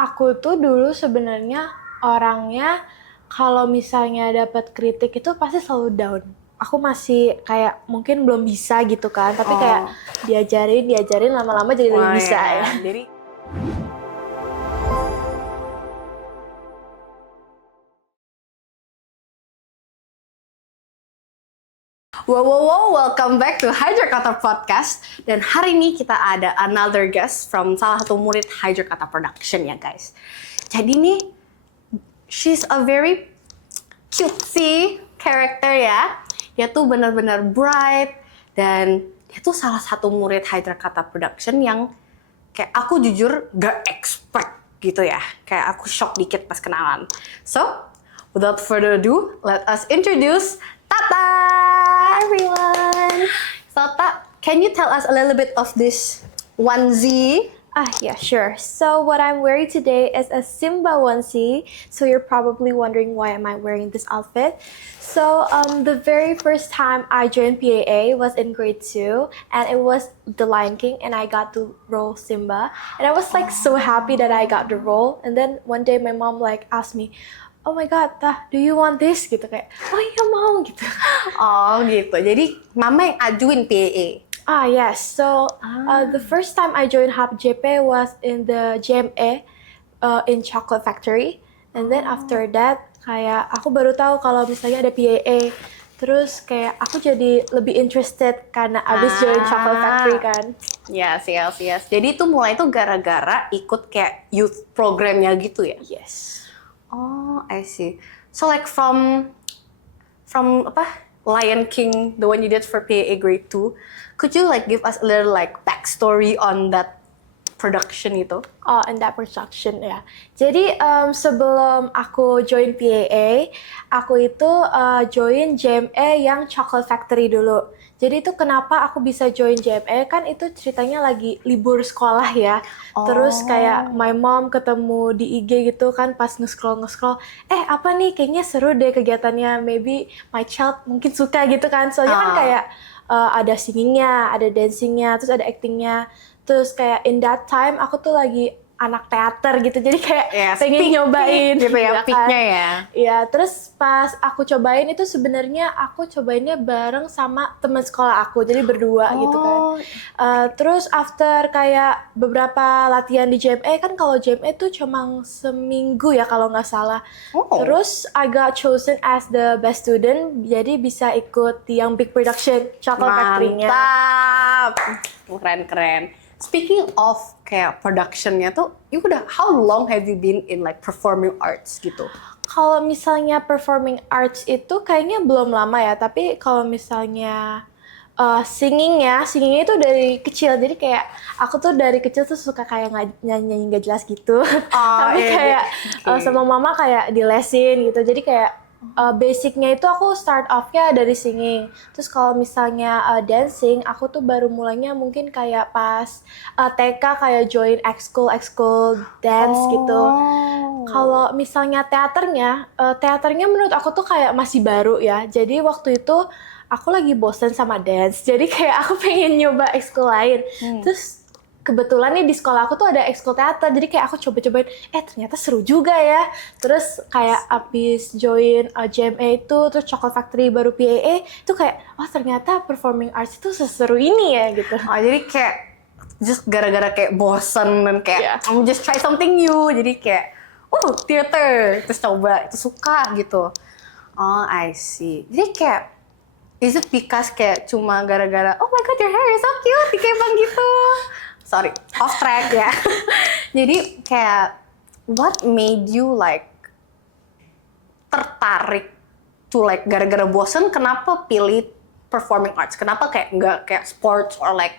Aku tuh dulu sebenarnya orangnya kalau misalnya dapat kritik itu pasti selalu down. Aku masih kayak mungkin belum bisa gitu kan, tapi kayak Oh, diajarin lama-lama jadi lebih wah bisa ya. ya. Jadi wow, welcome back to Hydrokata Podcast. Dan hari ini kita ada another guest from salah satu murid Hydrokata Production ya guys. Jadi nih, she's a very cutesy character ya. Dia tuh benar-benar bright dan dia tuh salah satu murid Hydrokata Production yang kayak aku jujur gak expect gitu ya. Kayak aku shock dikit pas kenalan. So, without further ado, let us introduce Tata! Hi everyone! So, Tata, can you tell us a little bit of this onesie? Yeah, sure. So what I'm wearing today is a Simba onesie. So you're probably wondering why am I wearing this outfit. So the very first time I joined PAA was in grade 2, and it was The Lion King, and I got to role Simba. And I was like so happy that I got the role. And then one day my mom like asked me, "Oh my God, Tah, do you want this?" Gitu kayak, "Oh iya mau," gitu. Oh gitu, jadi mama yang ajuin PAA. Yes. So the first time I joined Hub JP was in the GMA in Chocolate Factory, and then after that kayak aku baru tahu kalau misalnya ada PAA. Terus kayak aku jadi lebih interested karena abis join Chocolate Factory kan. Yes. Jadi itu mulai tuh gara-gara ikut kayak youth programnya gitu ya? Yes. Oh, I see. So like from apa? Lion King, the one you did for PAA grade 2, could you like give us a little like backstory on that production itu? Oh, in that production ya. Jadi sebelum aku join PAA, aku itu join JMA yang Chocolate Factory dulu. Jadi itu kenapa aku bisa join JMA, kan itu ceritanya lagi libur sekolah ya. Terus kayak my mom ketemu di IG gitu kan pas nge-scroll, apa nih kayaknya seru deh kegiatannya, maybe my child mungkin suka gitu kan. Soalnya kan kayak ada singingnya, ada dancingnya, terus ada actingnya. Terus kayak in that time aku tuh lagi anak teater gitu, jadi kayak pengen nyobain gitu ya, kan. peaknya ya. Iya, terus pas aku cobain itu sebenarnya aku cobainnya bareng sama teman sekolah aku, jadi berdua gitu kan. Terus after kayak beberapa latihan di JMA, kan kalau JMA tuh cuma seminggu ya kalau nggak salah. Terus I got chosen as the best student, jadi bisa ikut yang big production Chocolate Factory-nya. Mantap, keren. Speaking of kayak productionnya tuh, how long have you been in like performing arts gitu? Kalau misalnya performing arts itu kayaknya belum lama ya, tapi kalau misalnya singingnya itu dari kecil, jadi kayak aku tuh dari kecil tuh suka kayak nyanyi nggak jelas gitu, tapi kayak sama mama kayak dilesin gitu, jadi kayak basicnya itu aku start off-nya dari singing. Terus kalau misalnya dancing, aku tuh baru mulainya mungkin kayak pas TK kayak join ekskul dance gitu. Kalau misalnya teaternya menurut aku tuh kayak masih baru ya. Jadi waktu itu aku lagi bosen sama dance, jadi kayak aku pengen nyoba ekskul lain. Terus kebetulan nih di sekolah aku tuh ada ekskul teater, jadi kayak aku coba-cobain, ternyata seru juga ya. Terus kayak abis join JMA itu, terus Chocolate Factory baru PAA, itu kayak, ternyata performing arts itu seseru ini ya gitu. Jadi kayak just gara-gara kayak bosen dan kayak I'm just try something new, jadi kayak theater, terus coba, itu suka gitu. Oh, I see. Jadi kayak is it because kayak cuma gara-gara oh my god your hair is so cute, kayak bang gitu. Sorry, off track ya. Jadi kayak what made you like tertarik to like gara-gara bosen kenapa pilih performing arts? Kenapa kayak nggak kayak sports or like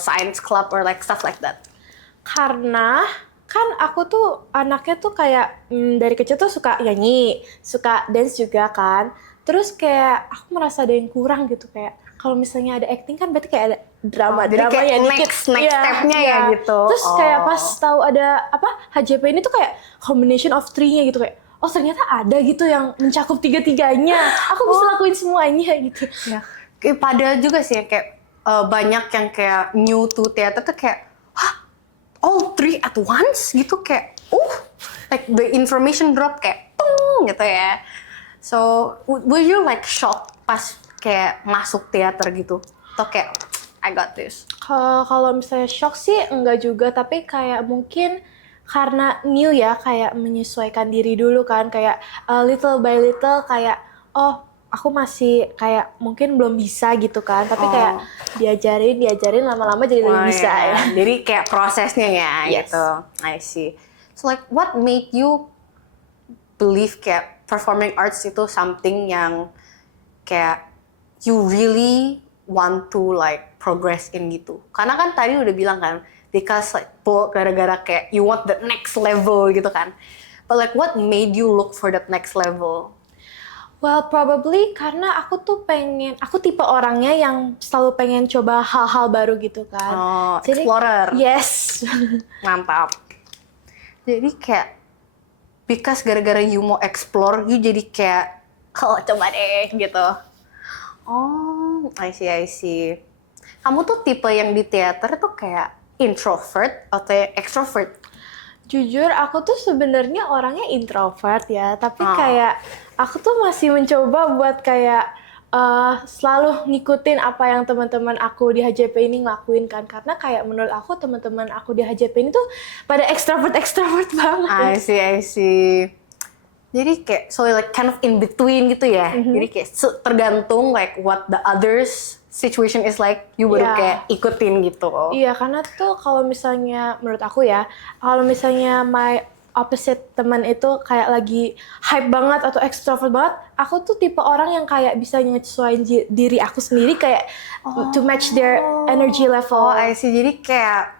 science club or like stuff like that? Karena kan aku tuh anaknya tuh kayak dari kecil tuh suka nyanyi, suka dance juga kan. Terus kayak aku merasa ada yang kurang gitu, kayak kalau misalnya ada acting kan berarti kayak ada drama jadi kayak ya dikit. next stepnya ya gitu. Terus kayak pas tahu ada HJP ini tuh kayak combination of three-nya gitu, kayak ternyata ada gitu yang mencakup tiga-tiganya. Aku bisa lakuin semuanya gitu. Ya. Kayak padahal juga sih kayak banyak yang kayak new to theater tuh kayak all three at once gitu, kayak like the information drop kayak peng gitu ya. So were you like shocked pas kayak masuk teater gitu? Atau kayak I got this? Kalau misalnya shock sih enggak juga, tapi kayak mungkin karena new ya, kayak menyesuaikan diri dulu kan, kayak little by little kayak oh aku masih kayak mungkin belum bisa gitu kan, tapi kayak diajarin lama-lama jadi lebih bisa ya. Jadi kayak prosesnya ya Yes. gitu. I see. So like what made you believe kayak performing arts itu something yang kayak you really want to like progress in gitu? Karena kan tadi udah bilang kan, because like gara-gara kayak you want the next level gitu kan. But like what made you look for that next level? Well, probably karena aku tipe orangnya yang selalu pengen coba hal-hal baru gitu kan. Oh, explorer. Yes. Mantap. Jadi kayak because gara-gara you mau explore, you jadi kayak oh coba deh gitu. Oh, I see. Kamu tuh tipe yang di teater tuh kayak introvert atau extrovert? Jujur, aku tuh sebenarnya orangnya introvert ya, tapi Oh. kayak aku tuh masih mencoba buat kayak selalu ngikutin apa yang teman-teman aku di HJP ini ngelakuin kan, karena kayak menurut aku teman-teman aku di HJP ini tuh pada extrovert banget. I see. Jadi kayak so like kind of in between gitu ya. Jadi kayak tergantung like what the others situation is like, you baru Yeah. kayak ikutin gitu. Iya, karena tuh kalau misalnya menurut aku ya, kalau misalnya my opposite teman itu kayak lagi hype banget atau extrovert banget, aku tuh tipe orang yang kayak bisa nyesuaiin diri aku sendiri kayak to match their energy level. Oh, I see. Jadi kayak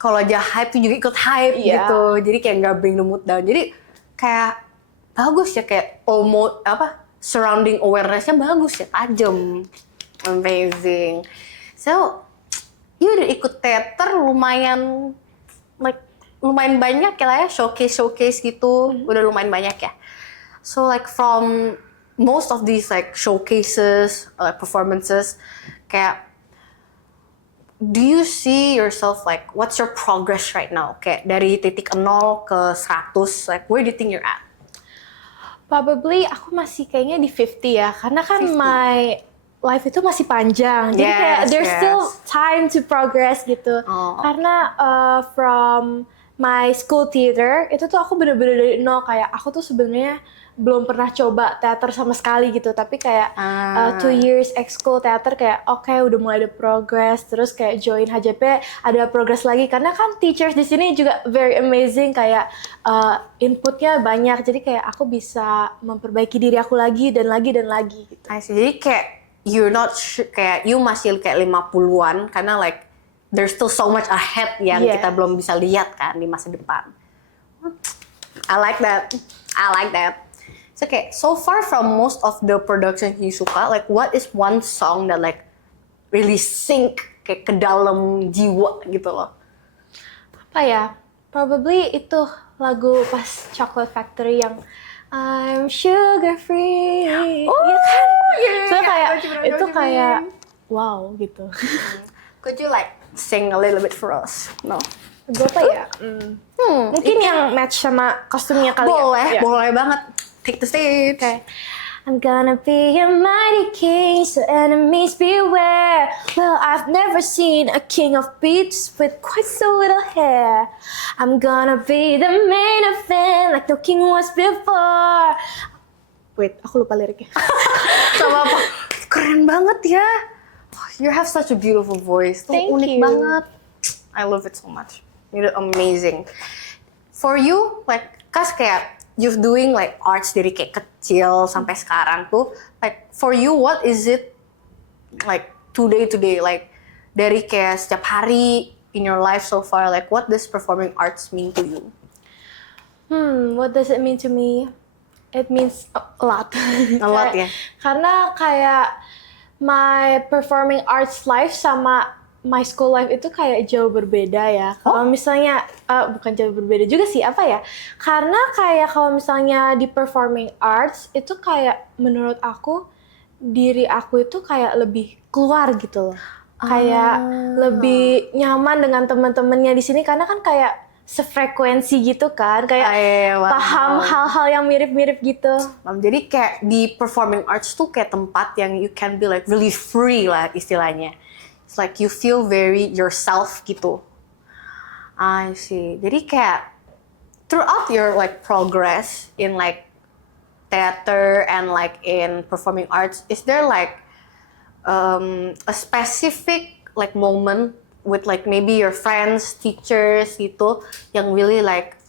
kalau aja hype tuh juga ikut hype Iya. gitu. Jadi kayak nggak bring the mood down. Jadi kayak bagus ya, kayak surrounding awareness-nya bagus ya, tajam. Amazing. So, you udah ikut teater lumayan banyak ya lah ya, showcase gitu. Udah lumayan banyak ya. So like from most of these like showcases, like performances, kayak do you see yourself like what's your progress right now? Kayak dari titik 0 ke 100, like where do you think you're at? Probably aku masih kayaknya di 50 ya, karena kan 50. my life itu masih panjang. Jadi kayak there's still time to progress gitu. Oh. Karena from my school theater itu tuh aku bener-bener dari nol, kayak aku tuh sebenarnya belum pernah coba teater sama sekali gitu, tapi kayak 2 years ex-school teater kayak oke, udah mulai ada progress, terus kayak join HJP ada progress lagi, karena kan teachers di sini juga very amazing, kayak inputnya banyak, jadi kayak aku bisa memperbaiki diri aku lagi dan lagi gitu. I see. Jadi kayak you're not kayak you masih kayak 50-an karena like there's still so much ahead yang Yeah. kita belum bisa lihat kan di masa depan. I like that. So kayak so far from most of the production you suka, like what is one song that like really sink kayak ke dalam jiwa gitu loh? Apa ya? Probably itu lagu pas Chocolate Factory yang I'm sugar free. Oh, iya kan? iya, So kayak bener, itu bener. kayak wow gitu. Could you like sing a little bit for us? No. Lagu apa ya? Mungkin yang match sama kostumnya kali ya. Boleh banget. Take the stage. Okay. I'm gonna be a mighty king, so enemies beware. Well, I've never seen a king of beats with quite so little hair. I'm gonna be the main event, like no king was before. Wait, aku lupa liriknya. Sama apa? Keren banget ya. You have such a beautiful voice. Tuh Thank unik you. banget. I love it so much. You're amazing. For you, like, kas kayak you're doing like arts dari kayak kecil sampai sekarang tuh, like for you what is it like today, like dari kayak setiap hari in your life so far, like what does performing arts mean to you? What does it mean to me? It means a lot. A lot ya? Karena kayak my performing arts life sama my school life itu kayak jauh berbeda ya. Kalau misalnya, bukan jauh berbeda juga sih, apa ya? Karena kayak kalau misalnya di performing arts, itu kayak menurut aku, diri aku itu kayak lebih keluar gitu loh. Kayak lebih nyaman dengan teman-temannya di sini, karena kan kayak sefrekuensi gitu kan, kayak paham hal-hal yang mirip-mirip gitu. Jadi kayak di performing arts tuh kayak tempat yang you can be like really free lah istilahnya. It's like you feel very yourself gitu. I see. Jadi kayak throughout your like progress in like theater and like in performing arts, is there like a specific like moment with like maybe your friends, teachers gitu yang really like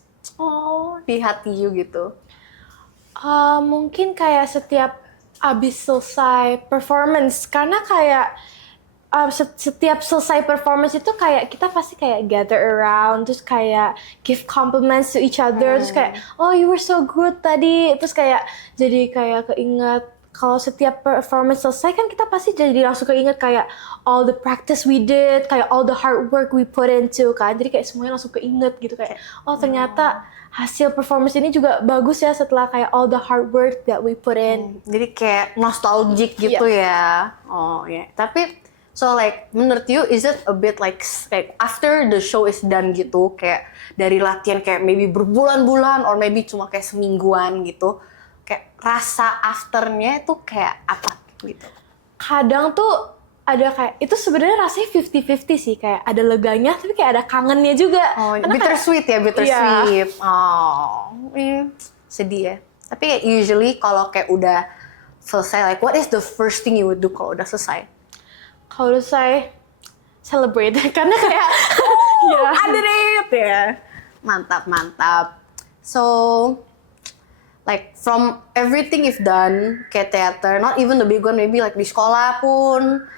di hati you gitu? Mungkin kayak setiap abis selesai performance, karena kayak setiap selesai performance itu kayak kita pasti kayak gather around, terus kayak give compliments to each other, terus kayak oh you were so good tadi, terus kayak jadi kayak keinget kalau setiap performance selesai kan kita pasti jadi langsung keinget kayak all the practice we did, kayak all the hard work we put into kan, jadi kayak semuanya langsung keinget gitu kayak oh ternyata hasil performance ini juga bagus ya setelah kayak all the hard work that we put in. Jadi kayak nostalgic gitu ya. Oh ya. Tapi so like menurut you is it a bit like after the show is done gitu kayak dari latihan kayak maybe berbulan-bulan or maybe cuma kayak semingguan gitu kayak rasa afternya itu kayak apa gitu? Kadang tuh ada kayak itu sebenarnya rasanya 50-50 sih, kayak ada leganya tapi kayak ada kangennya juga. Oh, bittersweet ya, bittersweet. Oh, sedih ya. Tapi kayak usually kalau kayak udah selesai like what is the first thing you would do kalau udah selesai? Kalau saya celebrate karena kayak I did it ya. Mantap. So like from everything you've done kayak theater, not even the big one, maybe like di sekolah pun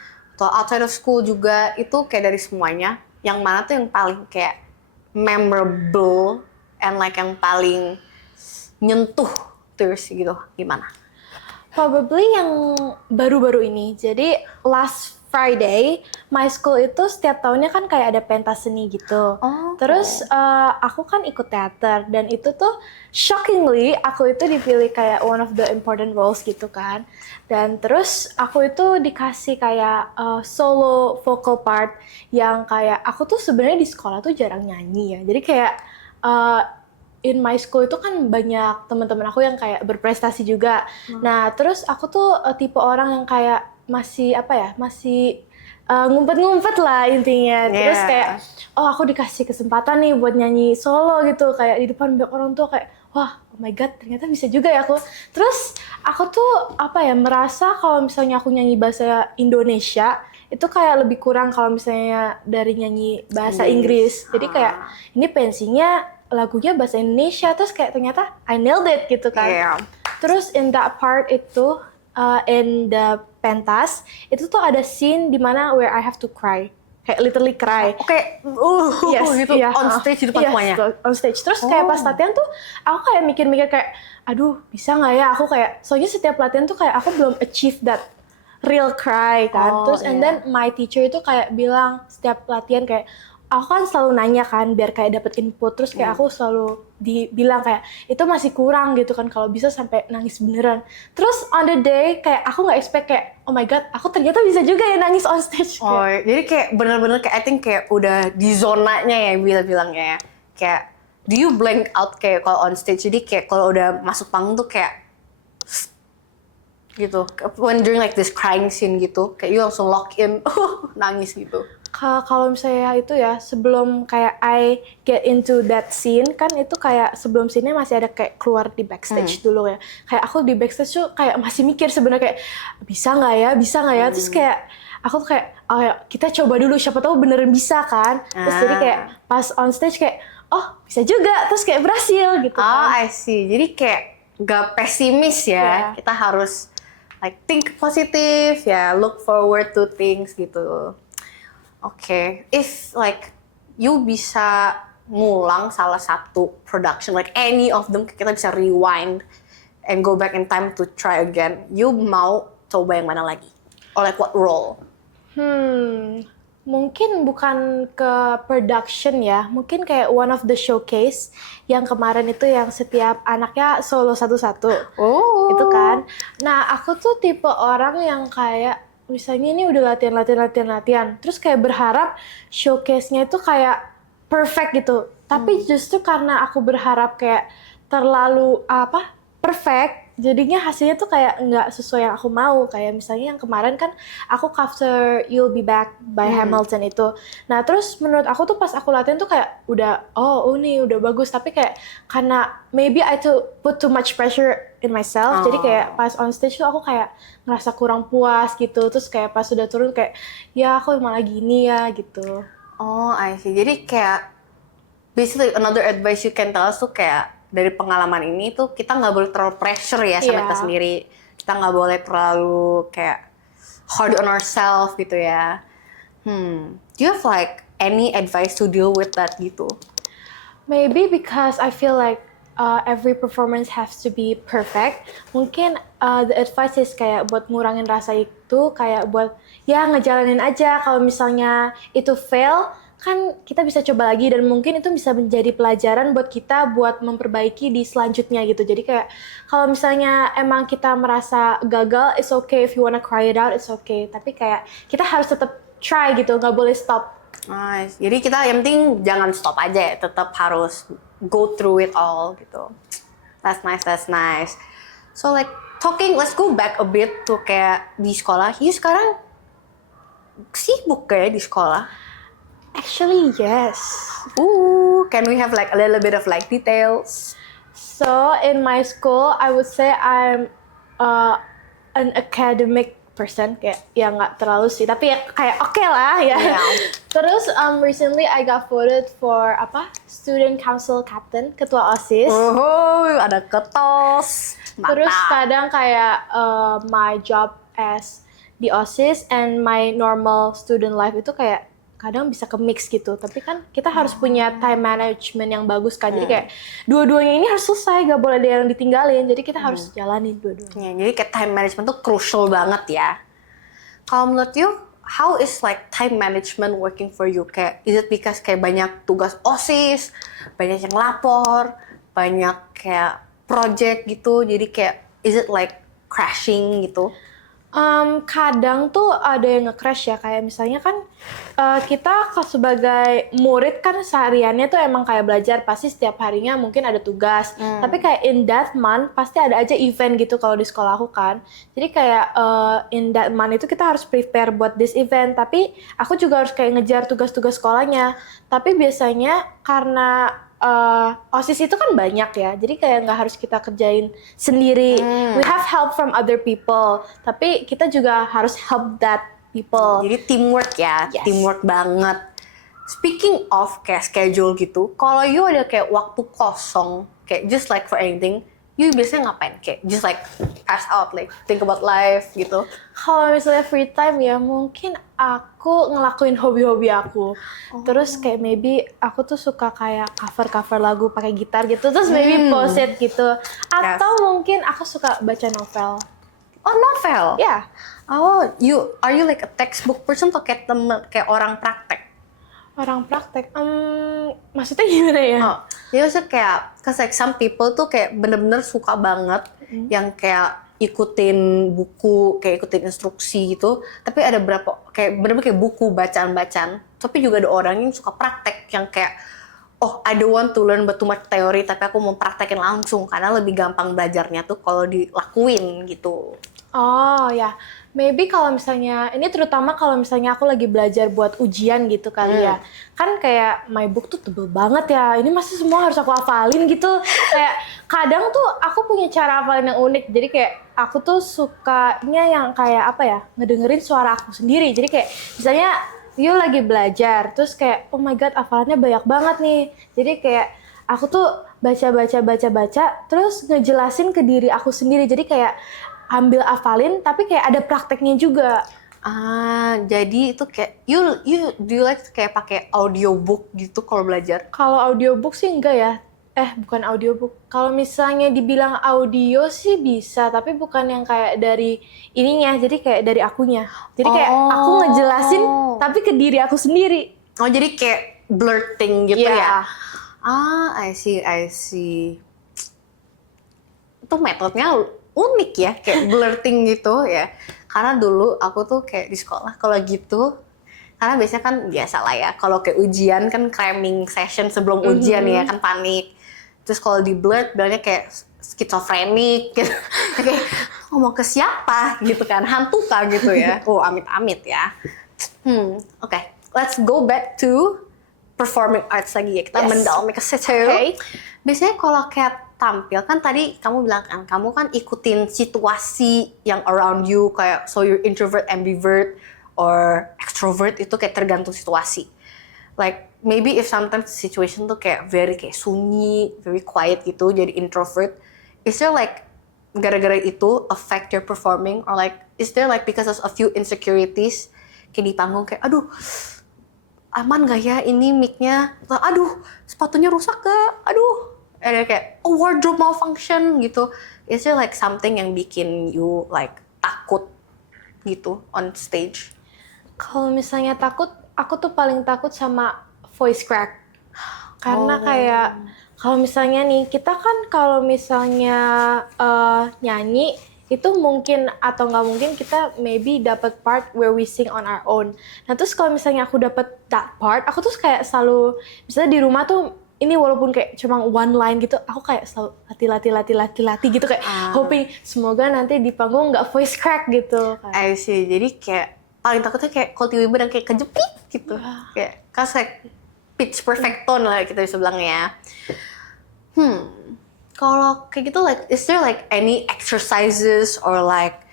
atau outside of school juga, itu kayak dari semuanya yang mana tuh yang paling kayak memorable and like yang paling nyentuh terus gitu, gimana? Probably yang baru-baru ini. Jadi last Friday, my school itu setiap tahunnya kan kayak ada pentas seni gitu. Terus aku kan ikut teater dan itu tuh shockingly aku itu dipilih kayak one of the important roles gitu kan. Dan terus aku itu dikasih kayak solo vocal part yang kayak aku tuh sebenarnya di sekolah tuh jarang nyanyi ya. Jadi kayak in my school itu kan banyak teman-teman aku yang kayak berprestasi juga. Nah, terus aku tuh tipe orang yang kayak masih ngumpet-ngumpet lah intinya. Terus kayak oh aku dikasih kesempatan nih buat nyanyi solo gitu kayak di depan banyak orang tua kayak wah oh my god ternyata bisa juga ya aku. Terus aku tuh merasa kalau misalnya aku nyanyi bahasa Indonesia itu kayak lebih kurang kalau misalnya dari nyanyi bahasa Inggris. Jadi kayak ini pensinya lagunya bahasa Indonesia, terus kayak ternyata I nailed it gitu kan. Terus in that part itu in the pentas itu tuh ada scene dimana where I have to cry, kayak literally cry. Gitu on stage di depan semuanya. On stage. Terus kayak pas latihan tuh aku kayak mikir-mikir kayak aduh bisa nggak ya aku kayak soalnya setiap latihan tuh kayak aku belum achieve that real cry kan. Terus and then my teacher itu kayak bilang setiap latihan kayak aku kan selalu nanya kan biar kayak dapet input, terus kayak aku selalu dibilang kayak itu masih kurang gitu kan kalau bisa sampai nangis beneran. Terus on the day kayak aku nggak expect kayak oh my god aku ternyata bisa juga ya nangis on stage. Jadi kayak bener-bener kayak I think kayak udah di zonanya ya bilangnya ya. Kayak do you blank out kayak kalau on stage, jadi kayak kalau udah masuk panggung tuh kayak gitu when during like this crying scene gitu kayak you langsung lock in nangis gitu. Kalau misalnya itu ya sebelum kayak I get into that scene kan itu kayak sebelum scene-nya masih ada kayak keluar di backstage dulu ya. Kayak aku di backstage tuh kayak masih mikir sebenarnya kayak bisa nggak ya terus kayak aku tuh kayak oh ya kita coba dulu siapa tahu beneran bisa kan. Terus jadi kayak pas on stage kayak oh bisa juga terus kayak berhasil gitu kan. I see. Jadi kayak gak pesimis ya. Kita harus like think positif ya, look forward to things gitu. Oke, if like you bisa ngulang salah satu production, like any of them, kita bisa rewind and go back in time to try again, you mau coba yang mana lagi? Or like what role? Mungkin bukan ke production ya, mungkin kayak one of the showcase yang kemarin itu yang setiap anaknya solo satu-satu. Itu kan. Nah, aku tuh tipe orang yang kayak misalnya ini udah latihan, terus kayak berharap showcase-nya itu kayak perfect gitu. Tapi justru karena aku berharap kayak terlalu perfect, jadinya hasilnya tuh kayak nggak sesuai yang aku mau. Kayak misalnya yang kemarin kan aku cover You'll Be Back by Hamilton itu. Nah terus menurut aku tuh pas aku latihan tuh kayak udah nih udah bagus, tapi kayak karena maybe I put too much pressure in myself, jadi kayak pas on stage tuh aku kayak ngerasa kurang puas gitu. Terus kayak pas udah turun kayak ya aku malah gini ya gitu. Oh, I see. Jadi kayak basically another advice you can tell us tuh kayak dari pengalaman ini tuh kita nggak boleh terlalu pressure ya sama kita sendiri. Kita nggak boleh terlalu kayak hard on ourselves gitu ya. Do you have like any advice to deal with that gitu? Maybe because I feel like every performance has to be perfect. Mungkin the advice is kayak buat ngurangin rasa itu, kayak buat ya ngejalanin aja. Kalau misalnya itu fail, kan kita bisa coba lagi dan mungkin itu bisa menjadi pelajaran buat kita buat memperbaiki di selanjutnya gitu. Jadi kayak kalau misalnya emang kita merasa gagal, it's okay. If you wanna cry it out, it's okay. Tapi kayak kita harus tetap try gitu, nggak boleh stop. Nice. Jadi kita yang penting jangan stop aja ya, tetap harus go through it all gitu. That's nice, that's nice. So like let's go back a bit to kayak di sekolah. You sekarang sibuk kayak di sekolah? Actually, yes. Can we have like a little bit of like details? So in my school, I would say I'm an academic person, kayak ya nggak terlalu sih, tapi ya kayak oke lah ya. Yeah. Terus recently I got voted for student council captain, ketua OSIS. Ada ketos. Mantap. Terus kadang kayak my job as di OSIS and my normal student life itu kayak kadang bisa ke mix gitu, tapi kan kita harus punya time management yang bagus kan, jadi kayak dua-duanya ini harus selesai, gak boleh ada yang ditinggalin, jadi kita harus jalanin dua-duanya. Ya, jadi kayak time management tuh crucial banget ya. Kalau menurut you, how is like time management working for you? Kayak is it because kayak banyak tugas OSIS, banyak yang lapor, banyak kayak project gitu, jadi kayak is it like crashing gitu? Kadang tuh ada yang nge-crash ya, kayak misalnya kan kita sebagai murid kan sehariannya tuh emang kayak belajar, pasti setiap harinya mungkin ada tugas, tapi kayak in that month pasti ada aja event gitu kalau di sekolah aku kan, jadi kayak in that month itu kita harus prepare buat this event, tapi aku juga harus kayak ngejar tugas-tugas sekolahnya, tapi biasanya karena OSIS itu kan banyak ya, jadi kayak nggak harus kita kerjain sendiri. We have help from other people, tapi kita juga harus help that people. Jadi teamwork ya, Yes. teamwork banget. Speaking of kayak schedule gitu, kalau you ada kayak waktu kosong, kayak just like for anything, you biasanya ngapain? Kayak just like pass out, like think about life gitu. Kalau misalnya free time ya mungkin aku ngelakuin hobi-hobi aku. Terus kayak maybe aku tuh suka kayak cover lagu pakai gitar gitu. Terus maybe post it gitu. Atau mungkin aku suka baca novel. Oh, novel? Ya. Oh, are you like a textbook person atau kayak kayak orang praktek? Orang praktek. Maksudnya gimana ya? Oh, ya maksudnya kayak cause like some people tuh kayak bener-bener suka banget yang kayak ikutin buku, kayak ikutin instruksi gitu. Tapi ada berapa kayak bener-bener kayak buku bacaan-bacaan. Tapi juga ada orang yang suka praktek yang kayak I don't want to learn but too much teori, tapi aku mau praktekin langsung karena lebih gampang belajarnya tuh kalau dilakuin gitu. Oh ya, maybe kalau misalnya, ini terutama kalau misalnya aku lagi belajar buat ujian gitu kali ya. Kan kayak my book tuh tebel banget ya, ini masa semua harus aku hafalin gitu. Kayak kadang tuh aku punya cara hafalin yang unik, jadi kayak aku tuh sukanya yang kayak ngedengerin suara aku sendiri. Jadi kayak misalnya you lagi belajar, terus kayak oh my god hafalannya banyak banget nih. Jadi kayak aku tuh baca, terus ngejelasin ke diri aku sendiri. Jadi kayak ambil hafalin, tapi kayak ada prakteknya juga. Jadi itu kayak do you like kayak pakai audiobook gitu kalau belajar? Kalau audiobook sih enggak ya. Bukan audiobook. Kalau misalnya dibilang audio sih bisa, tapi bukan yang kayak dari ininya, jadi kayak dari akunya. Jadi kayak aku ngejelasin, tapi ke diri aku sendiri. Oh, jadi kayak blurting gitu Yeah. ya? I see. Itu metodenya unik ya, kayak blurting gitu ya. Karena dulu aku tuh kayak di sekolah kalau gitu Karena biasanya kan biasa lah ya, kalau kayak ujian kan cramming session sebelum ujian ya kan panik. Terus kalau di blurt bilangnya kayak skizofrenik gitu. Kayak ngomong ke siapa gitu kan, hantu kah gitu ya. Oh amit-amit ya. Oke. Let's go back to performing arts lagi ya. Kita mendalami ke situ. Okay. Biasanya kalau kayak tampil kan tadi kamu bilang kan kamu kan ikutin situasi yang around you kayak so you're introvert, ambivert, or extrovert itu kayak tergantung situasi. Like maybe if sometimes the situation tuh kayak very kayak sunyi, very quiet gitu jadi introvert, is there like gara-gara itu affect your performing or like is there like because of a few insecurities kayak di panggung kayak aduh aman gak ya ini mic-nya, aduh sepatunya rusak gak, aduh ada kayak wardrobe malfunction gitu. Is there like something yang bikin you like takut gitu on stage? Kalau misalnya takut, aku tuh paling takut sama voice crack. Karena kayak kalau misalnya nih, kita kan kalau misalnya nyanyi itu mungkin atau nggak mungkin kita maybe dapat part where we sing on our own. Nah terus kalau misalnya aku dapat that part, aku tuh kayak selalu misalnya di rumah tuh ini walaupun kayak cuma one line gitu, aku kayak selalu latih gitu kayak hoping semoga nanti di panggung nggak voice crack gitu. I see. Jadi kayak paling takutnya kayak kalau tiba-tiba dan kayak kejepit gitu. Kayak kayak pitch perfect tone lah kita bisa bilang ya. Kalau kayak gitu like is there like any exercises or like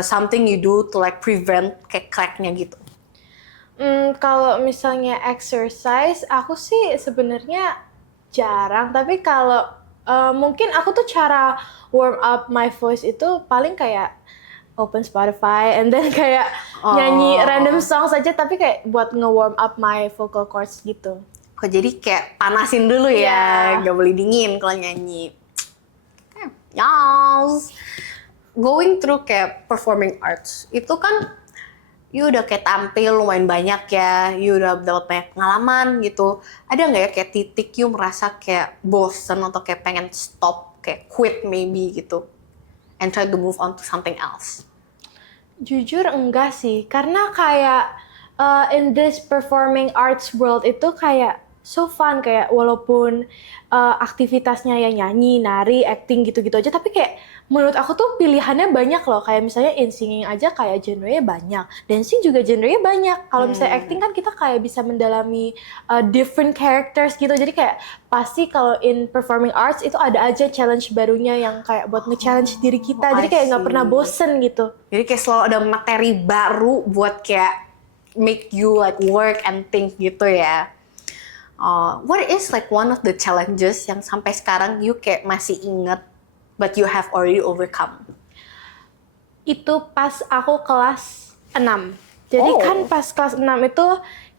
something you do to like prevent kayak cracknya gitu? Kalau misalnya exercise, aku sih sebenarnya jarang. Tapi kalau mungkin aku tuh cara warm up my voice itu paling kayak open Spotify and then kayak nyanyi random song saja. Tapi kayak buat nge-warm up my vocal cords gitu. Kok jadi kayak panasin dulu ya, nggak boleh dingin kalau nyanyi. Yes. Going through kayak performing arts itu kan you udah kayak tampil lumayan banyak ya, you udah dapat banyak pengalaman gitu. Ada nggak ya kayak titik you merasa kayak bosen atau kayak pengen stop, kayak quit maybe gitu, and try to move on to something else? Jujur enggak sih, karena kayak in this performing arts world itu kayak so fun, kayak walaupun aktivitasnya ya nyanyi, nari, acting gitu-gitu aja, tapi kayak menurut aku tuh pilihannya banyak loh. Kayak misalnya in singing aja kayak genre-nya banyak, dancing juga genre-nya banyak. Kalau misalnya acting kan kita kayak bisa mendalami different characters gitu. Jadi kayak pasti kalau in performing arts itu ada aja challenge barunya yang kayak buat nge-challenge diri kita. Jadi kayak nggak pernah bosen gitu. Jadi kayak selalu ada materi baru buat kayak make you like work and think gitu ya. What is like one of the challenges yang sampai sekarang you kayak masih inget but you have already overcome? Itu pas aku kelas 6. Jadi kan pas kelas 6 itu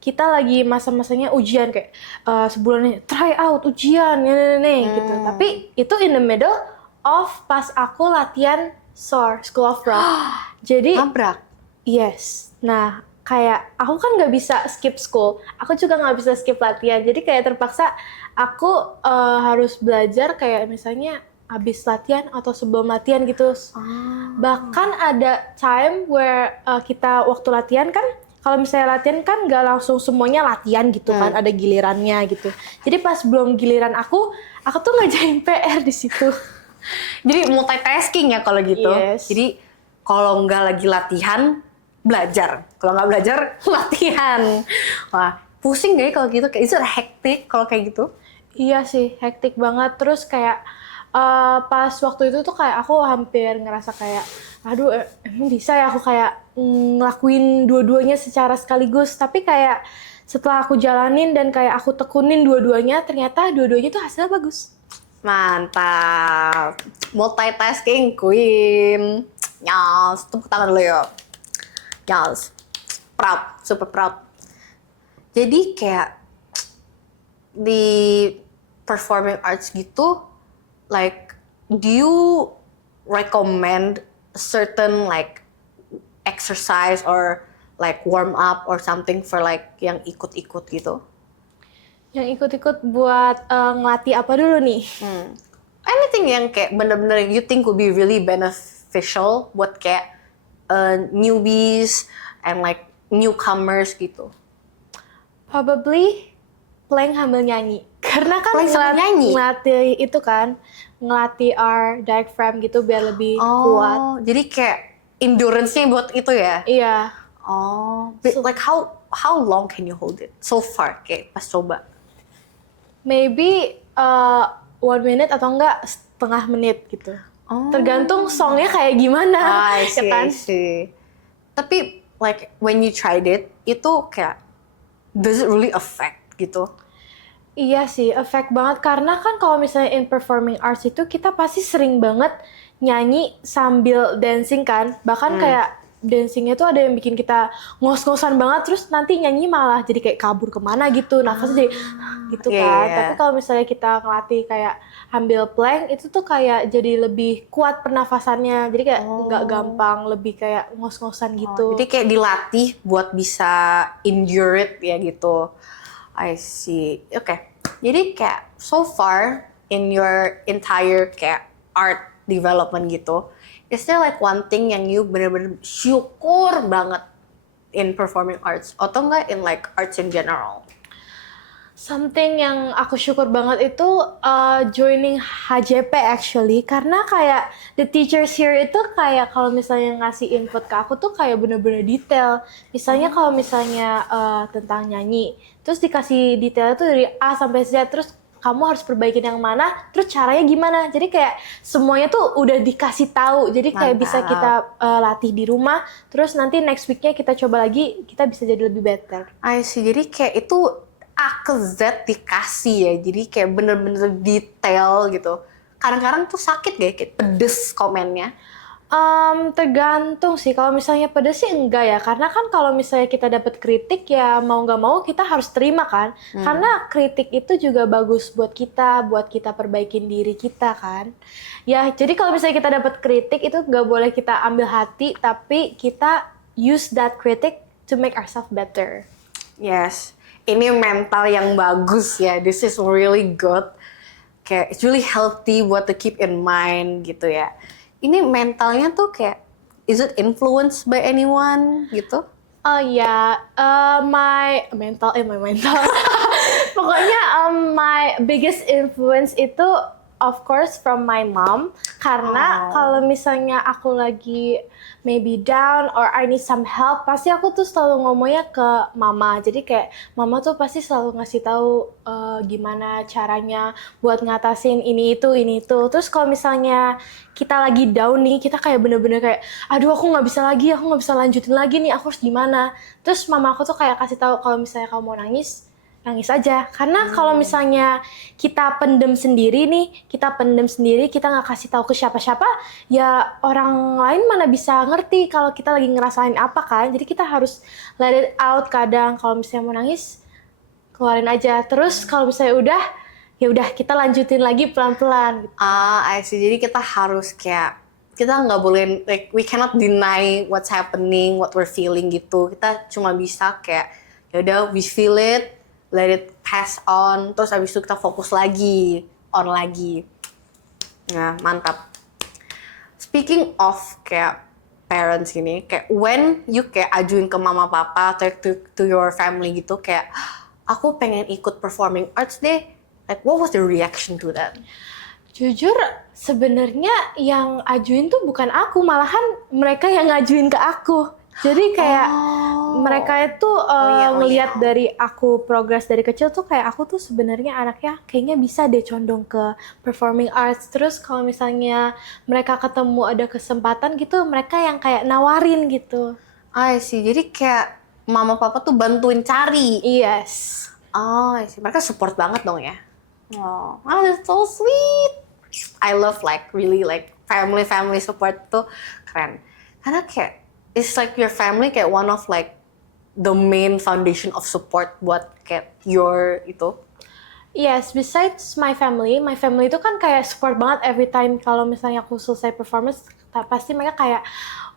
kita lagi masa-masanya ujian kayak sebulan ini try out ujian nih gitu. Tapi itu in the middle of pas aku latihan SOR, School of Rock. Jadi Nabrak? Yes. Nah, kayak aku kan nggak bisa skip school, aku juga nggak bisa skip latihan. Jadi kayak terpaksa aku harus belajar kayak misalnya habis latihan atau sebelum latihan gitu. Bahkan ada time where kita waktu latihan kan, kalau misalnya latihan kan nggak langsung semuanya latihan gitu kan, ada gilirannya gitu. Jadi pas belum giliran aku tuh ngerjain PR di situ. Jadi multitasking ya kalau gitu. Yes. Jadi kalau nggak lagi latihan, belajar. Kalau nggak belajar, latihan. Wah, pusing gak ya kalau gitu? Kayak itu hektik kalau kayak gitu? Iya sih, hektik banget. Terus kayak pas waktu itu tuh kayak aku hampir ngerasa kayak, aduh emang bisa ya aku kayak ngelakuin dua-duanya secara sekaligus. Tapi kayak setelah aku jalanin dan kayak aku tekunin dua-duanya, ternyata dua-duanya tuh hasilnya bagus. Mantap. Multitasking queen. Yes, tepuk tangan dulu yuk. Yes. Proud, super proud. Jadi kayak di performing arts gitu, like do you recommend certain like exercise or like warm up or something for like yang ikut-ikut gitu? Yang ikut-ikut buat ngelatih apa dulu nih? Anything yang kayak bener-bener you think would be really beneficial buat kayak newbies and like newcomers gitu. Probably plank sambil nyanyi. Karena kan Plank sambil nyanyi? ngelatih itu kan, ngelatih our diaphragm gitu biar lebih kuat. Oh, jadi kayak endurance-nya buat itu ya? Iya. Oh, like how long can you hold it so far? Kayak pas coba. Maybe 1 minute atau enggak setengah menit gitu. Oh. Tergantung songnya kayak gimana, I see, ya kan? I see. Tapi like when you tried it, itu kayak does it really affect gitu? Iya sih, efek banget karena kan kalau misalnya in performing arts itu kita pasti sering banget nyanyi sambil dancing kan. Bahkan kayak dancingnya tuh ada yang bikin kita ngos-ngosan banget terus nanti nyanyi malah jadi kayak kabur kemana gitu. Nafasnya jadi gitu Iya, kan. iya. Tapi kalau misalnya kita ngelatih kayak ambil plank itu tuh kayak jadi lebih kuat pernafasannya. Jadi kayak nggak gampang, lebih kayak ngos-ngosan gitu. Jadi kayak dilatih buat bisa endure it ya gitu. I see. Oke. Jadi kayak so far in your entire kayak art development gitu, is there like one thing yang you bener-bener syukur banget in performing arts atau enggak in like arts in general? Something yang aku syukur banget itu joining HJP actually karena kayak the teachers here itu kayak kalau misalnya ngasih input ke aku tuh kayak bener-bener detail. Misalnya kalau misalnya tentang nyanyi, terus dikasih detailnya tuh dari A sampai Z, terus kamu harus perbaikin yang mana, terus caranya gimana. Jadi kayak semuanya tuh udah dikasih tahu. Jadi kayak bisa kita latih di rumah, terus nanti next weeknya kita coba lagi, kita bisa jadi lebih better. I see. Jadi kayak itu A ke Z dikasih ya, jadi kayak bener-bener detail gitu. Kadang-kadang tuh sakit gak kayak pedes komennya? Tergantung sih. Kalau misalnya pedes sih enggak ya, karena kan kalau misalnya kita dapat kritik ya mau nggak mau kita harus terima kan. Karena kritik itu juga bagus buat kita perbaikin diri kita kan. Ya jadi kalau misalnya kita dapat kritik itu nggak boleh kita ambil hati, tapi kita use that critic to make ourselves better. Yes, ini mental yang bagus ya. This is really good. Kayak it's really healthy buat to keep in mind gitu ya. Ini mentalnya tuh kayak, is it influenced by anyone gitu? Oh ya, my mental. Pokoknya my biggest influence itu of course from my mom. Karena kalau misalnya aku lagi maybe down or I need some help, pasti aku tuh selalu ngomongnya ke mama. Jadi kayak mama tuh pasti selalu ngasih tahu gimana caranya buat ngatasin ini itu. Terus kalau misalnya kita lagi down nih, kita kayak bener-bener kayak, aduh aku nggak bisa lanjutin lagi nih, aku harus gimana? Terus mama aku tuh kayak kasih tahu kalau misalnya kamu mau nangis aja. Karena kalau misalnya kita pendem sendiri, kita nggak kasih tahu ke siapa-siapa, ya orang lain mana bisa ngerti kalau kita lagi ngerasain apa kan. Jadi kita harus let it out kadang. Kalau misalnya mau nangis, keluarin aja. Terus kalau misalnya ya udah kita lanjutin lagi pelan-pelan. Gitu. I see. Jadi kita harus kayak, kita nggak boleh, like we cannot deny what's happening, what we're feeling gitu. Kita cuma bisa kayak, ya udah we feel it, let it pass on, terus abis itu kita fokus lagi, on lagi. Nah, mantap. Speaking of kayak parents ini, kayak when you kayak ajuin ke mama papa atau to your family gitu, kayak aku pengen ikut performing arts deh, like what was the reaction to that? Jujur, sebenarnya yang ajuin tuh bukan aku, malahan mereka yang ngajuin ke aku. Jadi kayak mereka itu ngelihat dari aku progres dari kecil tuh kayak aku tuh sebenarnya anaknya kayaknya bisa deh condong ke performing arts. Terus kalau misalnya mereka ketemu ada kesempatan gitu, mereka yang kayak nawarin gitu. I see. Jadi kayak mama papa tuh bantuin cari. Yes. Oh, I see. Mereka support banget dong ya. Oh, that's so sweet. I love like really like family support tuh keren. Karena kayak it's like your family kayak one of like the main foundation of support buat kayak your itu. Yes, besides my family itu kan kayak support banget every time kalau misalnya aku selesai performance, pasti mereka kayak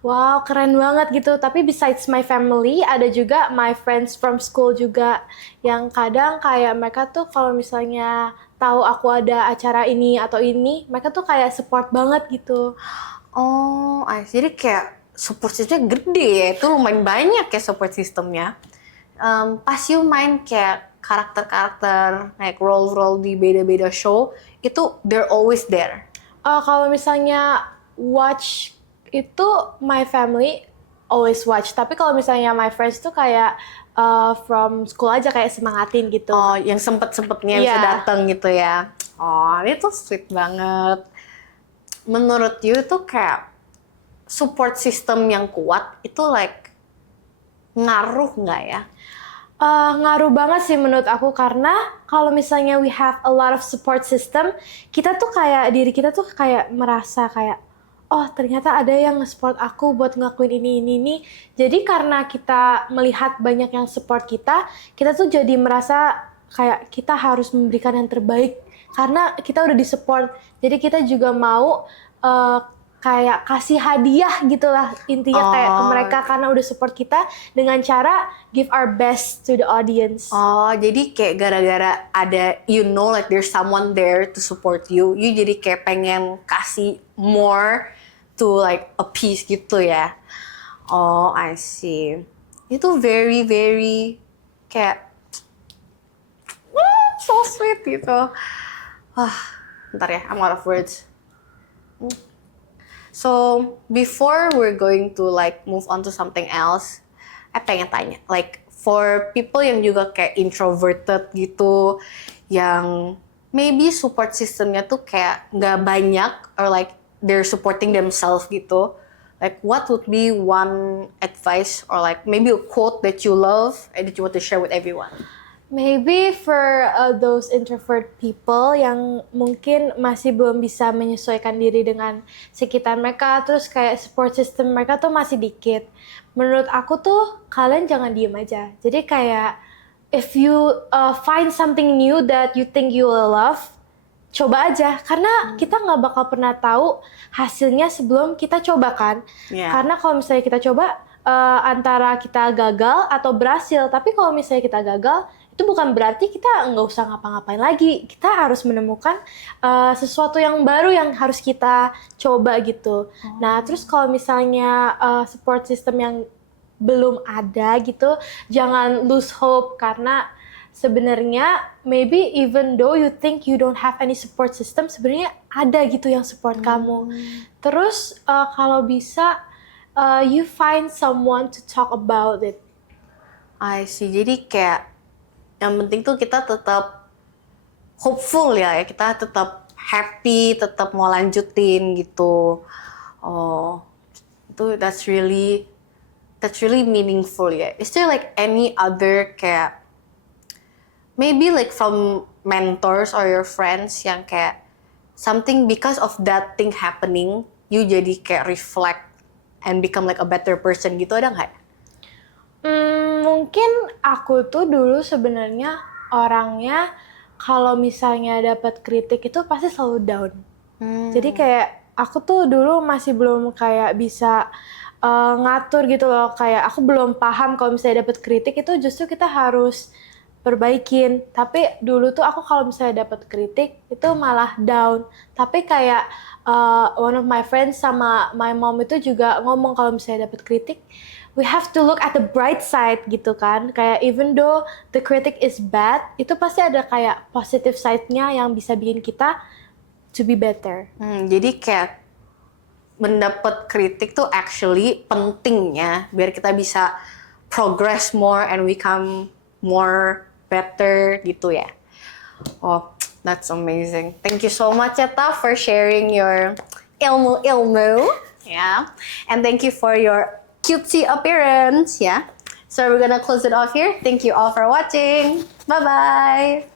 wow keren banget gitu. Tapi besides my family ada juga my friends from school juga yang kadang kayak mereka tuh kalau misalnya tahu aku ada acara ini atau ini, mereka tuh kayak support banget gitu. Oh, I see. Jadi kayak support systemnya gede ya, itu lumayan banyak ya support systemnya. pas you main kayak karakter-karakter, like role-role di beda-beda show, itu they're always there. Kalau misalnya watch itu my family always watch. Tapi kalau misalnya my friends tuh kayak from school aja kayak semangatin gitu. Oh, yang sempet-sempetnya bisa Iya. datang gitu ya. Oh, itu sweet banget. Menurut you tuh kayak support system yang kuat itu like ngaruh nggak ya? Ngaruh banget sih menurut aku karena kalau misalnya we have a lot of support system, kita tuh kayak diri kita tuh kayak merasa kayak oh ternyata ada yang nge-support aku buat ngelakuin ini. Jadi karena kita melihat banyak yang support kita tuh jadi merasa kayak kita harus memberikan yang terbaik karena kita udah di-support. Jadi kita juga mau kayak kasih hadiah gitulah intinya kayak ke mereka karena udah support kita dengan cara give our best to the audience. Oh, jadi kayak gara-gara ada like there's someone there to support you, you jadi kayak pengen kasih more to like a piece gitu ya. Oh, I see. Itu very very kayak so sweet gitu. Bentar ya, I'm out of words. So, before we're going to like move on to something else, pengen tanya, like for people yang juga kayak introverted gitu, yang maybe support systemnya tuh kayak nggak banyak, or like they're supporting themselves gitu, like what would be one advice or like maybe a quote that you love and that you want to share with everyone? Maybe for those introvert people yang mungkin masih belum bisa menyesuaikan diri dengan sekitar mereka, terus kayak support system mereka tuh masih dikit. Menurut aku tuh kalian jangan diem aja. Jadi kayak if you find something new that you think you will love, coba aja. Karena kita nggak bakal pernah tahu hasilnya sebelum kita coba kan. Yeah. Karena kalau misalnya kita coba antara kita gagal atau berhasil. Tapi kalau misalnya kita gagal, itu bukan berarti kita nggak usah ngapa-ngapain lagi. Kita harus menemukan sesuatu yang baru yang harus kita coba gitu. Nah, terus kalau misalnya support system yang belum ada gitu, jangan lose hope karena sebenarnya maybe even though you think you don't have any support system, sebenarnya ada gitu yang support kamu. Terus kalau bisa you find someone to talk about it. I see. Jadi kayak yang penting tuh kita tetap hopeful ya, kita tetap happy, tetap mau lanjutin gitu. Oh, itu that's really meaningful ya. Is there like any other kayak maybe like from mentors or your friends yang kayak something because of that thing happening, you jadi kayak reflect and become like a better person gitu, ada nggak? Mungkin aku tuh dulu sebenarnya orangnya kalau misalnya dapat kritik itu pasti selalu down. Jadi kayak aku tuh dulu masih belum kayak bisa ngatur gitu loh, kayak aku belum paham kalau misalnya dapat kritik itu justru kita harus perbaikin. Tapi dulu tuh aku kalau misalnya dapat kritik itu malah down. Tapi kayak one of my friends sama my mom itu juga ngomong kalau misalnya dapat kritik, we have to look at the bright side gitu kan. Kayak even though the critic is bad, itu pasti ada kayak positive side-nya yang bisa bikin kita to be better. Jadi kayak mendapat kritik tuh actually pentingnya biar kita bisa progress more and become more better gitu ya. Oh, that's amazing. Thank you so much Eta for sharing your ilmu-ilmu, yeah. And thank you for your cutesy appearance, yeah. So we're gonna close it off here. Thank you all for watching. Bye-bye.